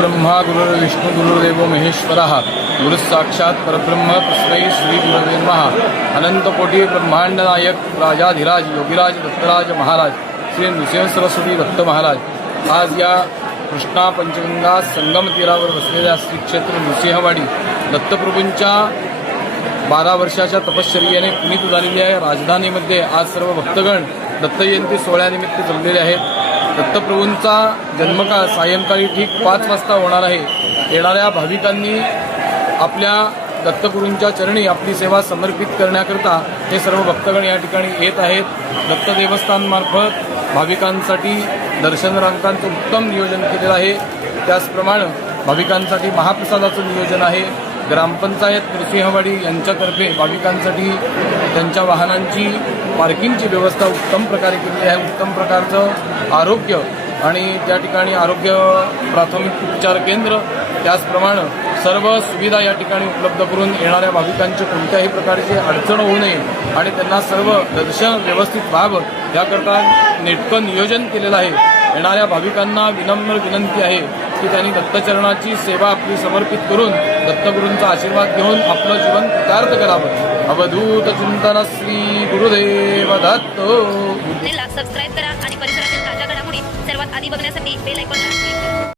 गुरुब्रह्मा गुरुर्विष्णू गुरुर्देव महेश्वरः. गुरुसाक्षात परब्रह्म तस्मै श्री गुरुवे महा अनंतकोटी ब्रह्मांडनायक राजाधिराज योगीराज दत्तराज महाराज श्री नृसिंह सरस्वती दत्त महाराज. आज या कृष्णा पंचगंगा संगम तीरावर बसलेल्या श्री क्षेत्र नृसिंहवाडी दत्तप्रभूंच्या बारा वर्षाच्या तपश्चर्येने पुनीत झालेली आहे. राजधानीमध्ये आज सर्व भक्तगण दत्तजयंती सोहळ्यानिमित्त जमलेले आहेत. दत्तप्रभूंचा जन्मकाळ सायंकाळी ठीक पाच वाजता होणार आहे. येणाऱ्या भाविकांनी आपल्या दत्तगुरूंच्या चरणी आपली सेवा समर्पित करण्याकरता हे सर्व भक्तगण या ठिकाणी येत आहेत. दत्त देवस्थानमार्फत भाविकांसाठी दर्शनरांकांचं उत्तम नियोजन केलेलं आहे. त्याचप्रमाणे भाविकांसाठी महाप्रसादाचं नियोजन आहे. ग्रामपंचायत नृसिंहवाडी यांच्यातर्फे भाविकांसाठी त्यांच्या वाहनांची पार्किंगची व्यवस्था उत्तम प्रकारे केलेली आहे. उत्तम प्रकारचं आरोग्य आणि त्या ठिकाणी आरोग्य प्राथमिक उपचार केंद्र त्याचप्रमाणे सर्व सुविधा या ठिकाणी उपलब्ध करून येणाऱ्या भाविकांची कोणत्याही प्रकारची अडचण होऊ नये आणि त्यांना सर्व दर्शन व्यवस्थित व्हावं याकरता नेटकं नियोजन केलेलं आहे. येणाऱ्या भाविकांना विनम्र विनंती आहे. की त्यांनी दत्तचरणाची सेवा आपली समर्पित करून दत्तगुरूंचा आशीर्वाद घेऊन आपलं जीवन कृतार्थ करावं. अवधूत चिंतन श्री गुरुदेव दत्त. सबस्क्राईब करा आणि परिसरातील ताज्या घडामोडी सर्वात आधी बघण्यासाठी बेल ऐकून